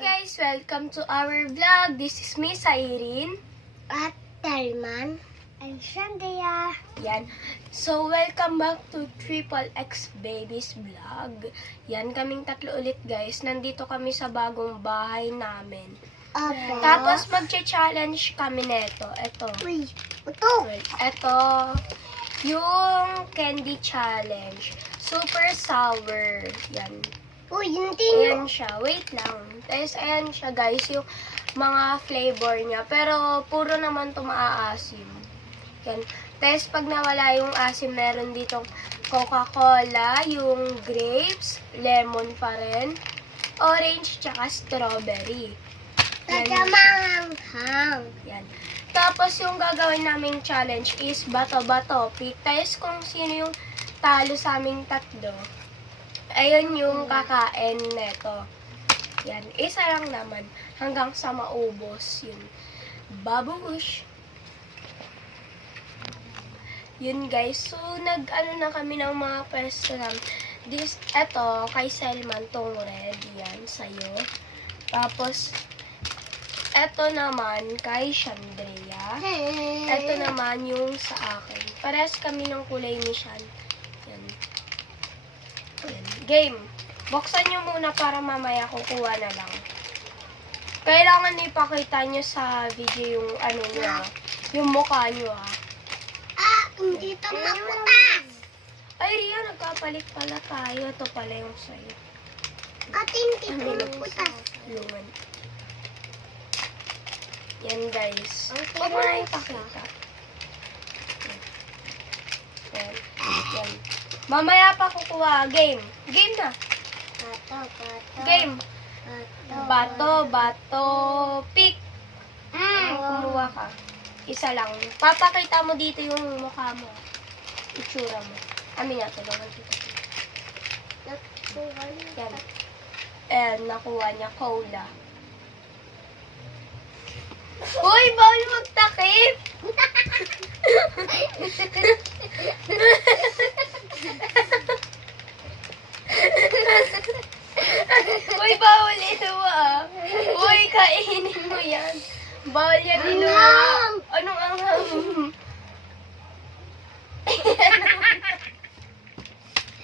guys! Welcome to our vlog. This is Miss Irene. At Telman. And Shandaya. Yan. So, welcome back to Triple X Babies vlog. Yan, kaming tatlo ulit guys. Nandito kami sa bagong bahay namin. Opo. Tapos, magche-challenge kami neto. Ito. Uy, ito. Ito, yung candy challenge. Super sour. Yan. Uy, hindi Ayan siya. Wait lang. Tapos, ayan siya guys, yung mga flavor niya. Pero, puro naman ito maaasim. Yan. Tapos, pag nawala yung asim, meron ditong Coca-Cola, yung grapes, lemon pa rin, orange, tsaka strawberry. Yan siya. Tatamang-hang. Yan. Tapos, yung gagawin naming challenge is bato-bato pick. Tapos, kung sino yung talo sa aming tatlo, ayun yung kakain neto. Yan. Isa lang naman. Hanggang sa maubos. Yun. Babush. Yun guys. So, nag-ano na kami ng mga pwesto namin. Eto, kay Selman tong red. Yan, sa'yo. Tapos, eto naman kay Shandrea. Eto naman yung sa akin. Parehas kami ng kulay ni Shan. Yan. Yan. Game. Buksan nyo muna para mamaya kukuha na lang. Kailangan ipakita nyo sa video yung ano nyo, yung mukha nyo Hindi ito maputas. Ay, Ria, nagkapalit pala tayo. Ito pala yung sa'yo. At hindi ito maputas. Luman. Yan guys. Okay, Huwag mo na guys. ipakita. Yan. Yan. Mamaya pa kukuha. Game. Game na. Bato. Game. Bato, pick. Kumuha ka. Isa lang. Papakita mo dito yung mukha mo. Itsura mo. Amin na, tulungan dito. Yan. And, nakuha niya cola. Uy, bawal magtakip! Uy, bawal ito Uy, kainin mo yan. Bawal yan Anghang! Anong anghang?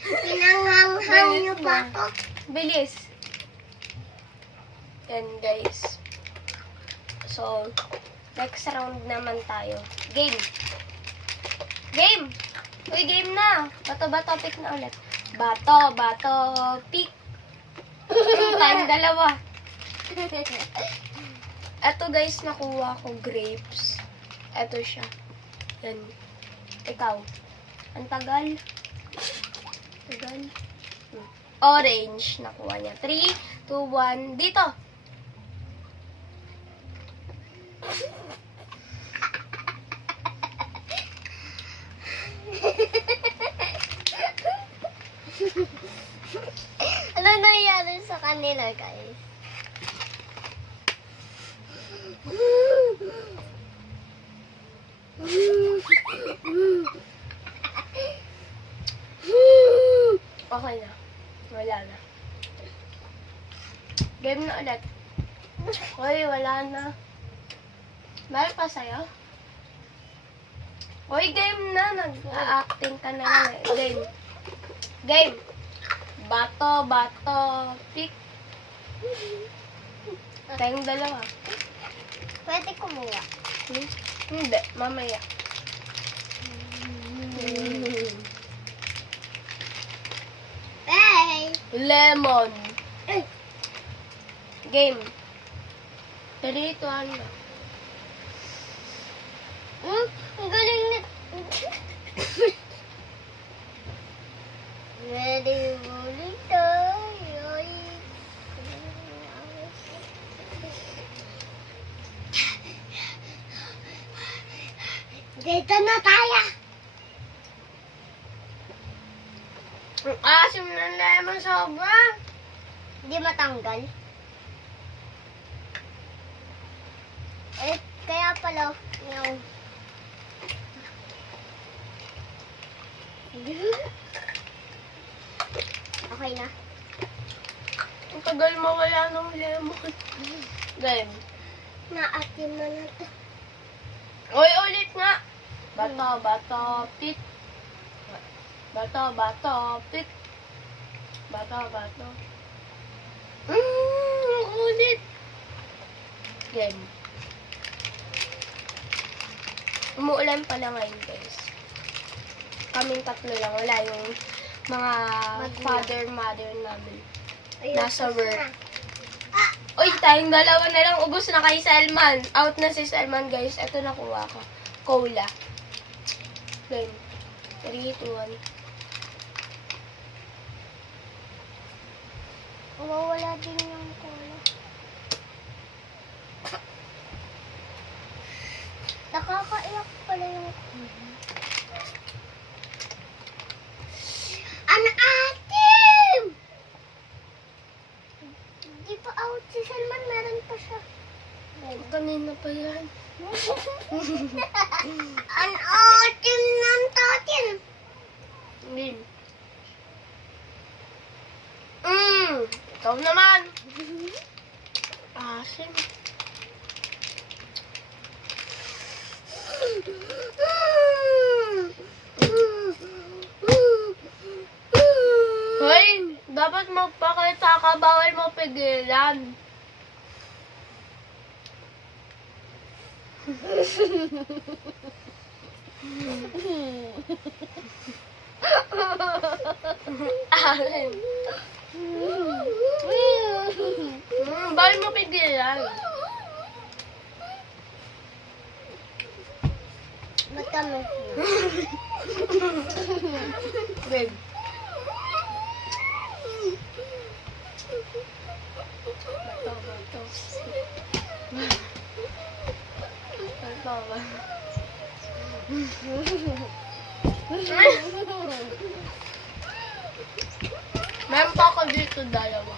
Pinanghang-hang niyo ba ito? Bilis. Yan, guys. So, next round naman tayo. Game. Game! Uy, game na. Bato, pick na ulit. Bato, pick. Tayong dalawa. Eto guys, nakuha ko grapes. Eto siya. Yan. Ikaw. Ang tagal. Orange. Nakuha niya. 3, 2, 1. Dito. Ano nangyari sa kanila, guys? Okay na. Wala na. Game na ulit. Uy, wala na. Meron pa sa'yo? Uy, game na. Nag-acting ka na lang eh. Game. Game. Bato, pick. Tayong dalawa. Pwede kumuha. Hindi, mamaya. Hey! Lemon. Game. 3, 2, 1. Ang galing na. Ready, rolling tayo. Dito na tayo. Ang asim ng lemon sobra. Hindi matanggal. Eh, kaya pala, yung... Okay na. Ang tagal mawala ng lemon. Game. Naatim na na to. Uy, ulit nga. Bato, bato, pit. Bato, bato, pit. Bato, bato. Ulit. Game. Umuulan pala ngayon, guys. Kaming tatlo lang. Wala yung mga father, mother namin. Ayun, Nasa tapos work. na. Uy, tayong dalawa na lang. Ubus na kay Salman. Out na si Salman, guys. Ito nakuha ko. Cola. Game. 3, 2, 1. Mawawala din yung cola. Nakakaiyak pala yung cola. Ang atim! Di pa out si Salman, meron pa siya. Kanina pa yan. Ang atim ng tatin! Game. Ikaw naman. Asim. Hoy, dapat magpakita ka. Bawal mo pigilan. Asim. Bawal mo pigilan. Matamis na. Babe. Meron pa ako dito dalawa.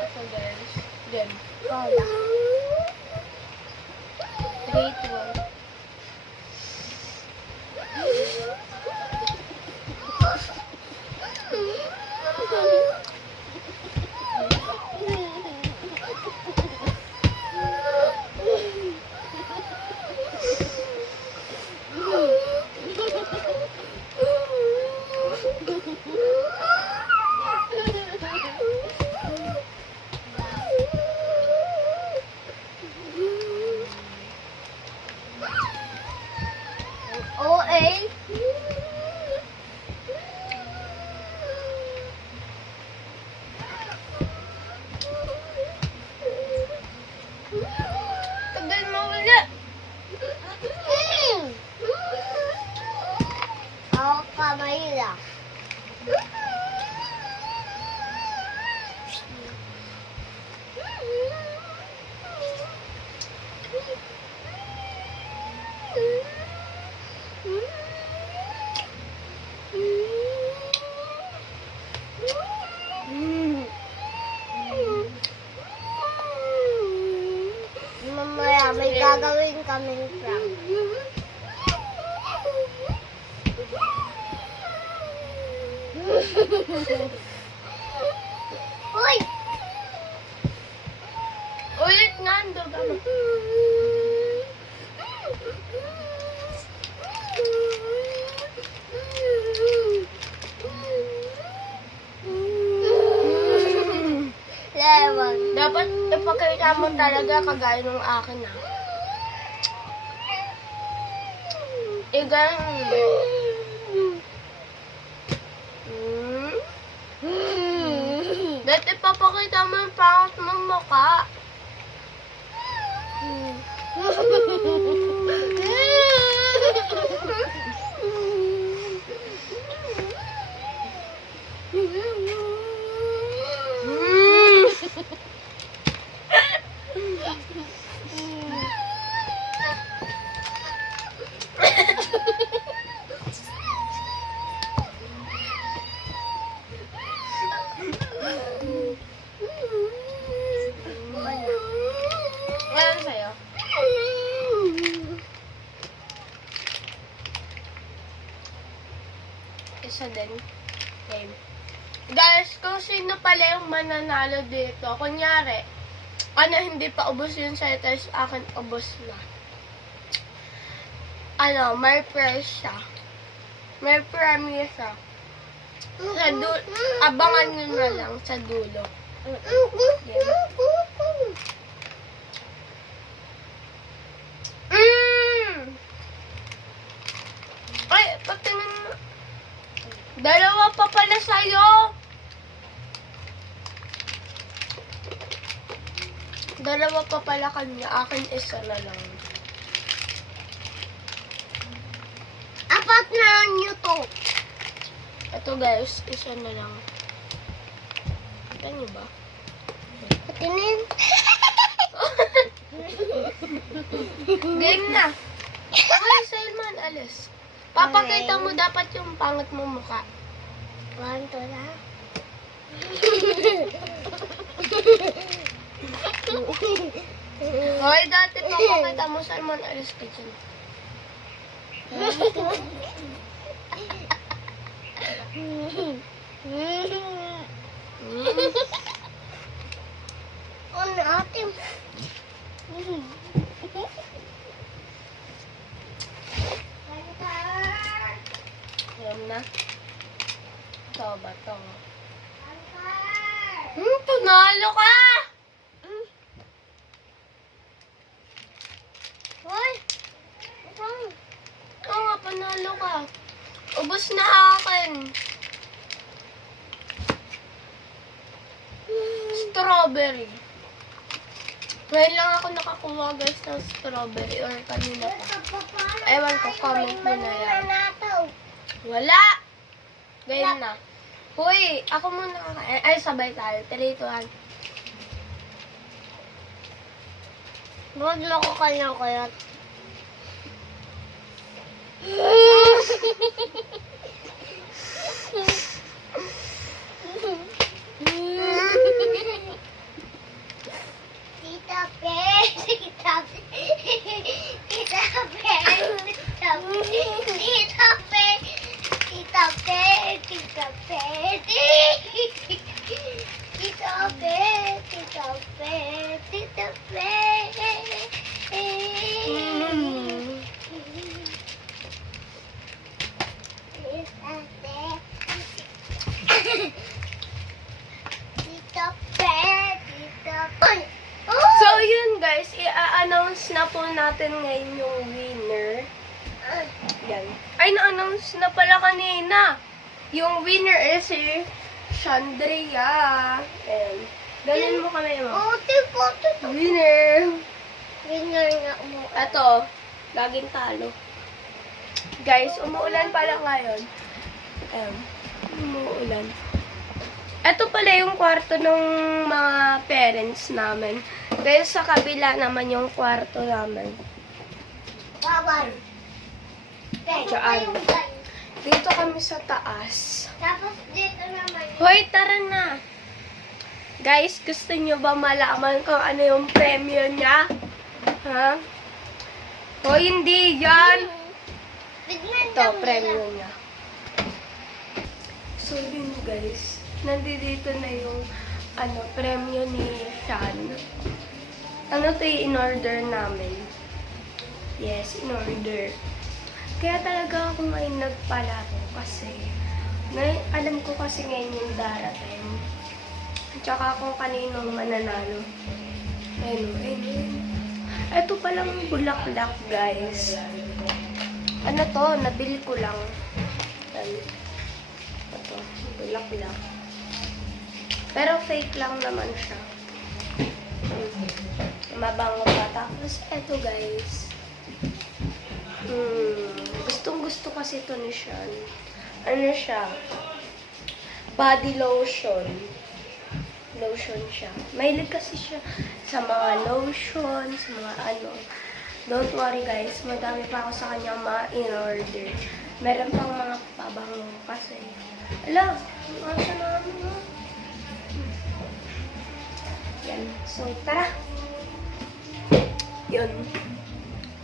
Ito guys. Game. Cola. 3, 2, 1. OA. Tagal mo wala. Ako kamay lang. Mamaya may gagawin kaming prank. Uy! Ulit nga, ando ba? Lemon. Dapat ipakita mo talaga kagaya ng akin ah. Ganun. Dapat ipapakita mo yung pangat mong mukha. Ano sa'yo? isa din. Okay. Guys, kung sino pala yung mananalo dito, kunyari, hindi pa ubos yung sa'yo, tapos akin ubos na. May prize siya. May premiere siya. Abangan nyo na lang sa dulo. Ay, patingin mo. Dalawa pa pala sa'yo. Dalawa pa pala kanya. Akin isa na lang. Apat na lang nyo to. Ito guys, isa na lang. Kita niyo ba? Patinin. Game na. Uy, Selman, alis. Papakita mo dapat yung pangat mo mukha. Kwanto na. Hoy, dati papakita mo, Selman, alis ka dyan. Ano atin? Alam na. Ito ba ito? Tunalo ka! Hoy! Oo nga, panalo ka. Ubus na akin. Strawberry. Ngayon lang ako nakakuha guys ng strawberry or kanina pa. Ewan ko, comment mo na yan. Wala! Ngayon na. Hoy, ako muna kakain. Ay, sabay tayo. 3, 2, 1. Huwag loko ka na kaya. Tita Pe, Tita Pe, Tita Pe, Tita Pe, Tita Pe, Tita Pe, Tita Pe, Tita Pe, Tita Pe, Tita Pe. Tita Pe, Tita Pe. So, yun guys, i-announce na po natin ngayon yung winner. Yan. Ay, na-announce na pala kanina. Yung winner is si Chandria. And, ganun mo kami mo. Tipo. Winner. Winner nga mo. Ito, laging talo. Guys, umuulan pala ngayon. Umuulan. Ito pala yung kwarto ng mga parents namin. Dahil sa kabila naman yung kwarto namin. Bawal. Diyan. Dito kami sa taas. Tapos dito naman. Hoy, tara na! Guys, gusto nyo ba malaman kung ano yung premyo niya? Ha? Hoy, hindi yan! Ito, premyo niya. So, yun guys. Nandito na yung premyo ni Sean. Ano to yung in-order namin? Yes, in-order. Kaya talaga ako ngayon nagpalaro kasi alam ko kasi ngayon yung darating. Tsaka kung kaninong mananalo. Ayun. Ito palang bulaklak, guys. Ano to? Nabili ko lang. Ito, bulaklak. Pero fake lang naman siya. Mabango pa. Tapos, eto guys. Gustong gusto kasi ito ni Sean. Ano siya? Body lotion. Lotion siya. Mahilig kasi siya sa mga lotion, sa mga ano. Don't worry guys, madami pa ako sa kanya mga in-order. Meron pang mga pabango kasi. Ala, masa namin mo. Yan. So, tara. Yun.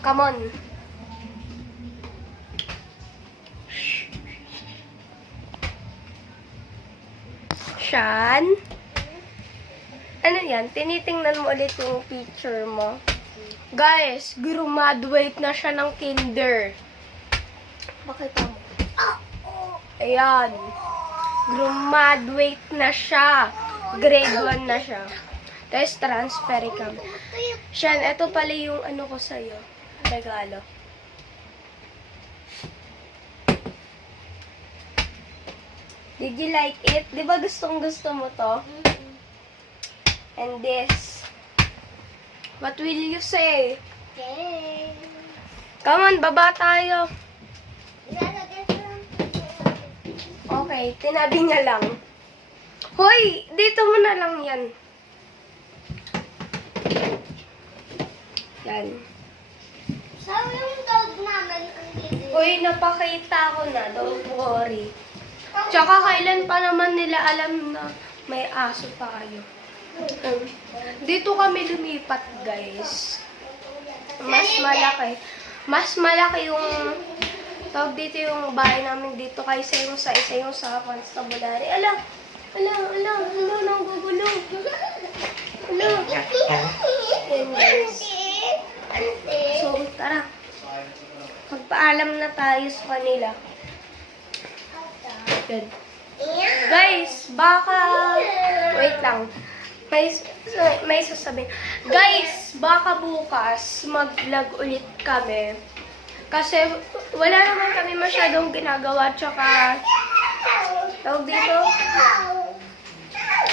Come on. Shan? Ano yan? Tinitingnan mo ulit yung picture mo. Guys, graduate na siya ng kinder. Bakit mo? Ayan. Graduate na siya. Grade 1 na siya. Tapos transfer ka. Shan, ito pala yung ano ko sa'yo. Regalo. Did you like it? Di ba gustong gusto mo to? And this. What will you say? Okay. Come on, baba tayo. Ilalagay ko lang. Okay, tinabi niya lang. Hoy, dito mo na lang yan. Yan. Saan yung dog namin ang dito? Hoy, napakita ko na. Don't worry. Tsaka kailan pa naman nila alam na may aso pa kayo. Dito kami lumipat, guys. Mas malaki. Mas malaki yung tawag dito yung bahay namin dito kaysa yung sa isa yung sa constabulary. Ala, nanggugulo. Ala. Ayan, guys. So, tara. Magpaalam na tayo sa kanila. Yan. Guys, baka... Wait lang. May sasabihin. Guys, baka bukas mag-vlog ulit kami. Kasi wala naman kami masyadong ginagawa. Tsaka, tawag dito.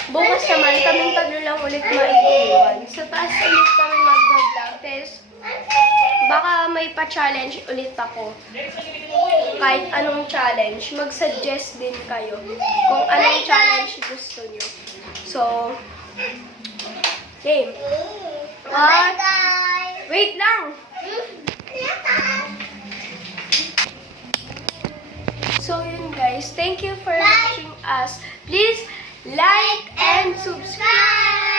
Bukas naman kaming tatlo lang ulit maiiwan. Sa taas ulit kami mag-vlog. Tapos, baka may pa-challenge ulit ako. Kahit anong challenge, mag-suggest din kayo kung anong challenge gusto nyo. So, game. Bye, guys. Wait lang! So yun guys, thank you for watching us. Please like and subscribe!